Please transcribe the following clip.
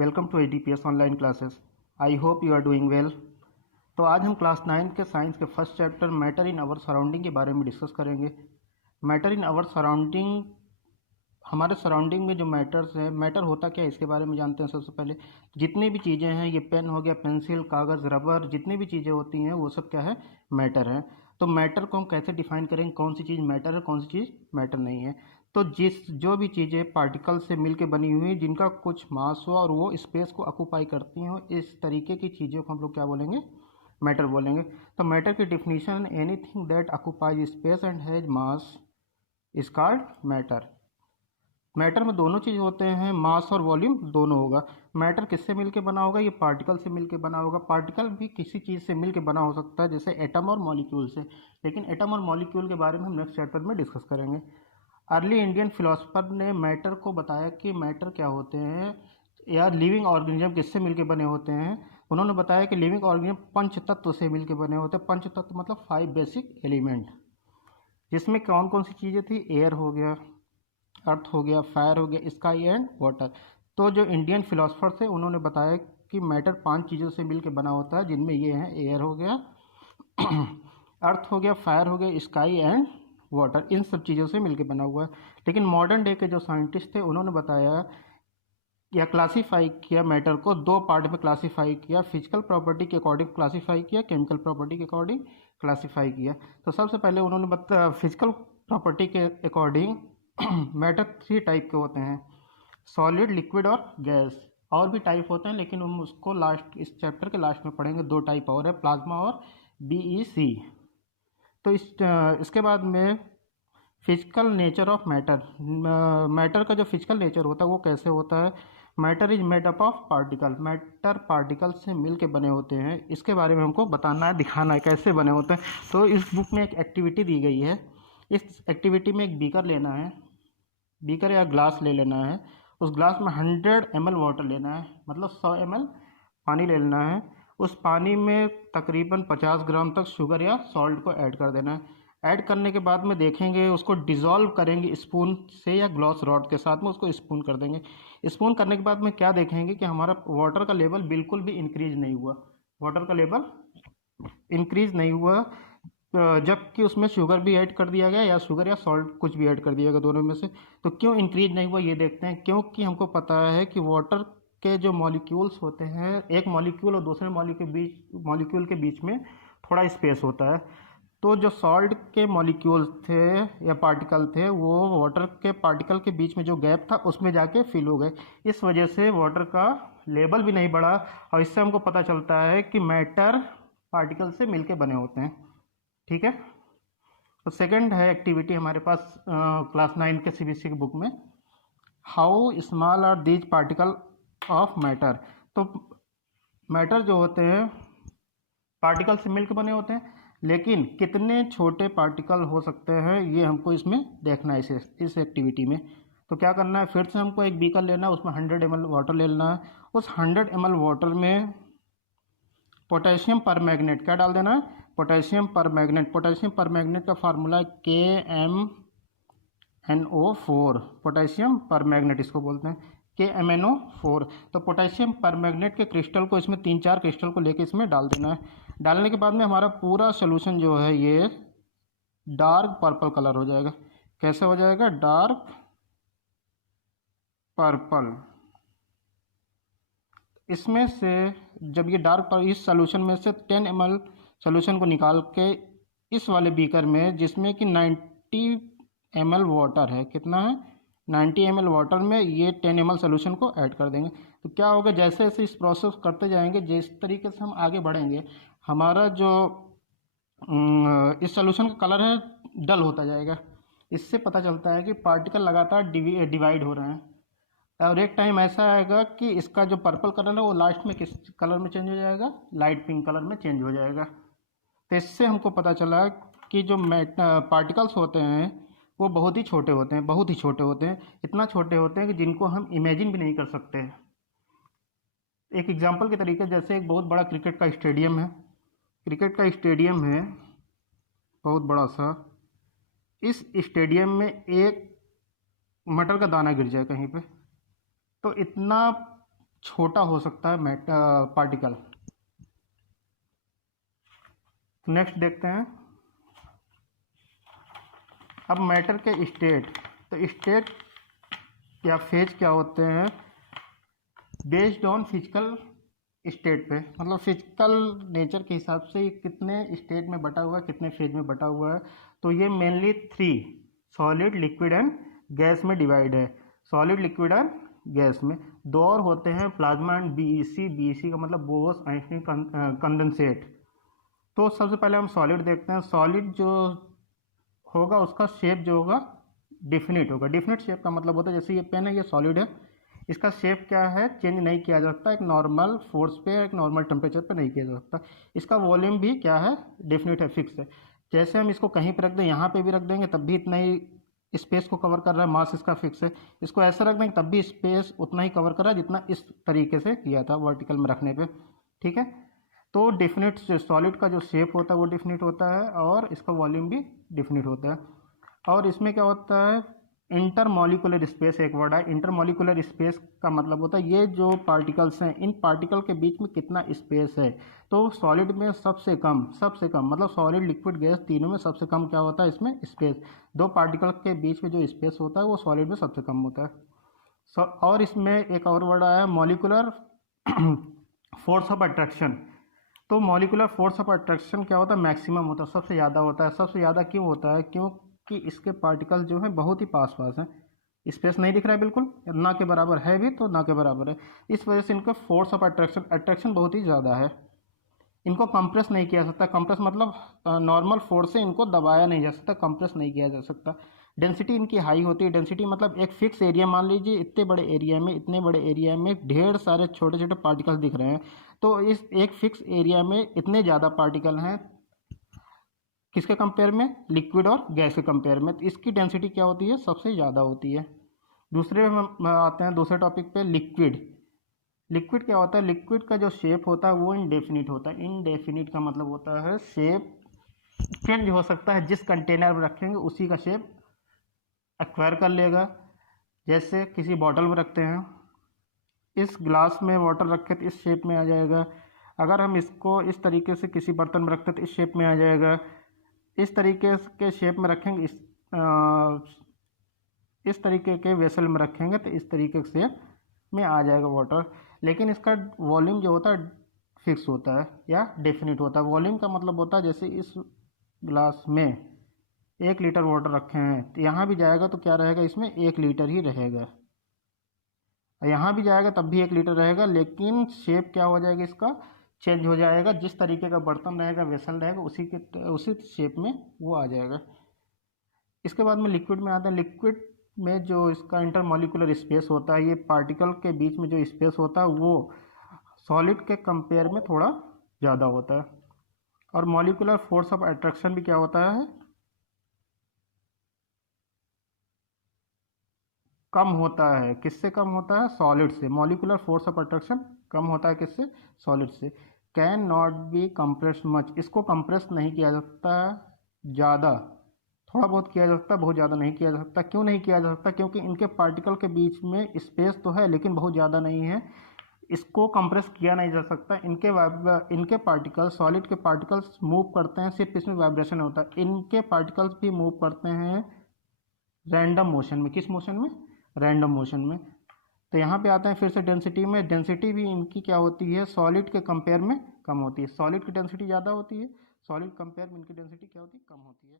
Welcome to HDPS online classes. I hope you are doing well. तो आज हम class 9 के साइंस के first chapter matter in our surrounding के बारे में डिस्कस करेंगे। मैटर इन आवर सराउंडिंग, हमारे सराउंडिंग में जो मैटर्स है, मैटर होता क्या है इसके बारे में जानते हैं। सबसे पहले जितनी भी चीज़ें हैं, ये पेन हो गया, पेंसिल, कागज़, रबर, जितनी भी चीज़ें होती हैं वो सब क्या है, मैटर है। तो मैटर को हम कैसे डिफाइन करेंगे, कौन सी चीज़ मैटर है, कौन सी चीज़ मैटर नहीं है। तो जो भी चीज़ें पार्टिकल से मिलकर बनी हुई जिनका कुछ मास हो और वो स्पेस को ऑक्यूपाई करती हो, इस तरीके की चीज़ों को हम लोग क्या बोलेंगे, मैटर बोलेंगे। तो मैटर की definition, anything that occupies space and has mass is called matter. Matter में दोनों चीज़ होते हैं, मास और वॉल्यूम दोनों होगा। मैटर किससे मिलके बना होगा, ये पार्टिकल से मिलके बना होगा। पार्टिकल भी किसी चीज़ से मिलके बना हो सकता है, जैसे एटम और मॉलिक्यूल से, लेकिन एटम और मॉलिक्यूल के बारे में हम नेक्स्ट चैप्टर में डिस्कस करेंगे। अर्ली इंडियन फिलोसफर ने मैटर को बताया कि मैटर क्या होते हैं या लिविंग ऑर्गेनिज्म किससे मिलके बने होते हैं। उन्होंने बताया कि लिविंग ऑर्गेनिज्म पंच तत्व से मिलके बने होते हैं। पंच तत्व मतलब 5 बेसिक एलिमेंट, जिसमें कौन कौन सी चीज़ें थी, एयर हो गया, अर्थ हो गया, फायर हो गया, स्काई एंड वाटर। तो जो इंडियन फिलोसफर थे उन्होंने बताया कि मैटर 5 चीज़ों से मिलकर बना होता है, जिनमें ये हैं, एयर हो गया, अर्थ हो गया, फायर हो गया, स्काई एंड वाटर, इन सब चीज़ों से मिलकर बना हुआ है। लेकिन मॉडर्न डे के जो साइंटिस्ट थे उन्होंने बताया या क्लासीफाई किया मैटर को, 2 पार्ट में क्लासीफाई किया। फिजिकल प्रॉपर्टी के अकॉर्डिंग क्लासीफाई किया, केमिकल प्रॉपर्टी के अकॉर्डिंग क्लासीफाई किया। तो सबसे पहले उन्होंने बताया फिजिकल प्रॉपर्टी के अकॉर्डिंग मैटर 3 टाइप के होते हैं, सॉलिड, लिक्विड और गैस। और भी टाइप होते हैं लेकिन हम उसको लास्ट, इस चैप्टर के लास्ट में पढ़ेंगे। 2 टाइप और है, प्लाज्मा और BEC। तो इसके बाद में physical nature of matter. Matter का जो फिजिकल नेचर होता है वो कैसे होता है। Matter is made up of particle. Matter particle से मिल के बने होते हैं, इसके बारे में हमको बताना है, दिखाना है कैसे बने होते हैं। तो इस बुक में एक एक्टिविटी दी गई है। इस एक्टिविटी में एक बीकर लेना है, बीकर या ग्लास ले लेना है। उस ग्लास में 100 ml वाटर लेना है, मतलब 100 ml पानी ले लेना है। उस पानी में तकरीबन 50 ग्राम तक शुगर या सॉल्ट को ऐड कर देना है। ऐड करने के बाद में देखेंगे, उसको डिज़ोल्व करेंगे स्पून से या ग्लास रॉड के साथ में, उसको स्पून कर देंगे। स्पून करने के बाद में क्या देखेंगे कि हमारा वाटर का लेवल बिल्कुल भी इंक्रीज नहीं हुआ, वाटर का लेवल इंक्रीज नहीं हुआ, जबकि उसमें शुगर भी ऐड कर दिया गया या शुगर या सॉल्ट कुछ भी ऐड कर दिया गया, दोनों में से। तो क्यों इंक्रीज नहीं हुआ ये देखते हैं। क्योंकि हमको पता है कि वाटर के जो मॉलिक्यूल्स होते हैं, एक मॉलिक्यूल और दूसरे मॉलिक्यूल के बीच में थोड़ा स्पेस होता है। तो जो सॉल्ट के मॉलिक्यूल्स थे या पार्टिकल थे, वो वाटर के पार्टिकल के बीच में जो गैप था उसमें जाके फिल हो गए। इस वजह से वाटर का लेवल भी नहीं बढ़ा, और इससे हमको पता चलता है कि मैटर पार्टिकल से मिलके बने होते हैं। ठीक है। तो सेकंड है एक्टिविटी हमारे पास क्लास 9 के CBSE की बुक में, how small are these particle of matter. तो मैटर जो होते हैं पार्टिकल से मिलकर बने होते हैं, लेकिन कितने छोटे पार्टिकल हो सकते हैं ये हमको इसमें देखना है, इस एक्टिविटी में। तो क्या करना है, फिर से हमको एक बीकर लेना है, उसमें 100 ml वाटर ले लेना है। उस 100 ml वाटर में पोटेशियम परमैग्नेट क्या डाल देना है, पोटेशियम परमैग्नेट। पोटेशियम परमैग्नेट का फार्मूला KMnO4, पोटेशियम परमैग्नेट इसको बोलते हैं, KMnO4। तो पोटेशियम परमैग्नेट के क्रिस्टल को, इसमें 3-4 क्रिस्टल को लेके इसमें डाल देना है। डालने के बाद में हमारा पूरा सोल्यूशन जो है ये डार्क पर्पल कलर हो जाएगा। कैसे हो जाएगा, डार्क पर्पल। इसमें से जब ये इस सोल्यूशन में से 10 ml सोल्यूशन को निकाल के इस वाले बीकर में, जिसमें कि 90 ml वाटर है, कितना है, 90 ml वाटर में ये 10 ml सोल्यूशन को ऐड कर देंगे। तो क्या होगा, जैसे जैसे इस प्रोसेस करते जाएंगे, जिस तरीके से हम आगे बढ़ेंगे, हमारा जो इस सोल्यूशन का कलर है डल होता जाएगा। इससे पता चलता है कि पार्टिकल लगातार डिवाइड हो रहे हैं, और एक टाइम ऐसा आएगा कि इसका जो पर्पल कलर है वो लास्ट में किस कलर में चेंज हो जाएगा, लाइट पिंक कलर में चेंज हो जाएगा। तो इससे हमको पता चला कि जो पार्टिकल्स होते हैं वो बहुत ही छोटे होते हैं, बहुत ही छोटे होते हैं, इतना छोटे होते हैं कि जिनको हम इमेजिन भी नहीं कर सकते। एक एग्जांपल के तरीके, जैसे एक बहुत बड़ा क्रिकेट का स्टेडियम है, क्रिकेट का स्टेडियम है बहुत बड़ा सा। इस स्टेडियम में एक मटर का दाना गिर जाए कहीं पे, तो इतना छोटा हो सकता है पार्टिकल। नेक्स्ट देखते हैं अब मैटर के स्टेट। तो स्टेट या फेज क्या होते हैं, बेस्ड ऑन फिजिकल स्टेट पे, मतलब फिजिकल नेचर के हिसाब से ये कितने स्टेट में बटा हुआ है, कितने फेज में बटा हुआ है। तो ये mainly 3 solid, liquid and gas में डिवाइड है। सॉलिड, लिक्विड एंड गैस में 2 और होते हैं, प्लाज्मा एंड बीईसी। बीईसी का मतलब बोस आइंस्टीन कंडेंसेट। तो सबसे पहले हम सॉलिड देखते हैं। सॉलिड जो होगा उसका शेप जो होगा डिफिनिट होगा। डिफिनिट शेप का मतलब होता है जैसे ये पेन है, ये सॉलिड है, इसका शेप क्या है, चेंज नहीं किया जा सकता, एक नॉर्मल फोर्स पे, एक नॉर्मल टेम्परेचर पे नहीं किया जा सकता। इसका वॉल्यूम भी क्या है, डेफिनेट है, फिक्स है। जैसे हम इसको कहीं पर रख दें, यहाँ पे भी रख देंगे तब भी इतना ही स्पेस को कवर कर रहा है, मास इसका फिक्स है। इसको ऐसे रख देंगे तब भी स्पेस उतना ही कवर कर रहा है जितना इस तरीके से किया था वर्टिकल में रखने पे, ठीक है। तो डिफिनिट सॉलिड का जो शेप होता है वो डिफिनिट होता है और इसका वॉल्यूम भी डिफिनिट होता है। और इसमें क्या होता है, इंटरमॉलिकुलर स्पेस एक वर्ड है। इंटरमॉलिकुलर स्पेस का मतलब होता है ये जो पार्टिकल्स हैं, इन पार्टिकल के बीच में कितना स्पेस है। तो सॉलिड में सबसे कम मतलब सॉलिड, लिक्विड, गैस तीनों में सबसे कम क्या होता है, इसमें स्पेस। 2 पार्टिकल के बीच में जो स्पेस होता है वो सॉलिड में सबसे कम होता है। और इसमें एक और वर्ड आया, मॉलिकुलर फोर्स ऑफ अट्रैक्शन। तो मॉलिकुलर फोर्स ऑफ अट्रैक्शन क्या होता है, मैक्सिमम होता है, सबसे ज़्यादा होता है। सबसे ज़्यादा क्यों होता है, क्योंकि इसके पार्टिकल जो हैं बहुत ही पास पास हैं, स्पेस नहीं दिख रहा है बिल्कुल, ना के बराबर है भी तो ना के बराबर है। इस वजह से इनका फोर्स ऑफ अट्रैक्शन बहुत ही ज़्यादा है। इनको कंप्रेस नहीं किया सकता। कंप्रेस मतलब नॉर्मल फोर्स से इनको दबाया नहीं जा सकता, कंप्रेस नहीं किया जा सकता। डेंसिटी इनकी हाई होती है। डेंसिटी मतलब एक फिक्स एरिया, मान लीजिए इतने बड़े एरिया में ढेर सारे छोटे छोटे पार्टिकल्स दिख रहे हैं। तो इस एक फिक्स एरिया में इतने ज़्यादा पार्टिकल हैं, किसके कंपेयर में, लिक्विड और गैस के कंपेयर में। तो इसकी डेंसिटी क्या होती है, सबसे ज़्यादा होती है। दूसरे में आते हैं दूसरे टॉपिक पे, लिक्विड। लिक्विड क्या होता है, लिक्विड का जो शेप होता है वो इनडेफिनिट होता है। इनडेफिनिट का मतलब होता है शेप चेंज हो सकता है, जिस कंटेनर में रखेंगे उसी का शेप एक्वायर कर लेगा। जैसे किसी बॉटल में रखते हैं, इस ग्लास में वाटर रखे तो इस शेप में आ जाएगा। अगर हम इसको इस तरीके से किसी बर्तन में रखते तो इस शेप में आ जाएगा। इस तरीके के शेप में रखेंगे, इस तरीके के वेसल में रखेंगे तो इस तरीके से में आ जाएगा वाटर। लेकिन इसका वॉल्यूम जो होता है फिक्स होता है या डेफिनिट होता है। वॉल्यूम का मतलब होता है जैसे इस ग्लास में 1 लीटर वाटर रखे हैं तो यहाँ भी जाएगा तो क्या रहेगा, इसमें 1 लीटर ही रहेगा। यहाँ भी जाएगा तब भी 1 लीटर रहेगा, लेकिन शेप क्या हो जाएगा, इसका चेंज हो जाएगा। जिस तरीके का बर्तन रहेगा, वेसल रहेगा, उसी शेप में वो आ जाएगा। इसके बाद में लिक्विड में आता है। लिक्विड में जो इसका इंटरमॉलिकुलर स्पेस होता है, ये पार्टिकल के बीच में जो स्पेस होता है वो सॉलिड के कंपेयर में थोड़ा ज़्यादा होता है। और मॉलिकुलर फोर्स ऑफ अट्रैक्शन भी क्या होता है, कम होता है। किससे कम होता है, सॉलिड से। मॉलिकुलर फोर्स ऑफ अट्रैक्शन कम होता है किससे, सॉलिड से। Can not be compress much, इसको कंप्रेस नहीं किया जा सकता ज़्यादा, थोड़ा बहुत किया जा सकता है, बहुत ज़्यादा नहीं किया जा सकता। क्यों नहीं किया जा सकता, क्योंकि इनके पार्टिकल के बीच में स्पेस तो है लेकिन बहुत ज़्यादा नहीं है, इसको कंप्रेस किया नहीं जा सकता। इनके पार्टिकल्स, सॉलिड के पार्टिकल्स मूव करते हैं, सिर्फ इसमें वाइब्रेशन होता है। इनके पार्टिकल्स भी मूव करते हैं रैंडम मोशन में। किस मोशन में, रैंडम मोशन में। तो यहाँ पे आते हैं फिर से डेंसिटी में। डेंसिटी भी इनकी क्या होती है, सॉलिड के कंपेयर में कम होती है। सॉलिड की डेंसिटी ज़्यादा होती है, सॉलिड कंपेयर में इनकी डेंसिटी क्या होती है, कम होती है।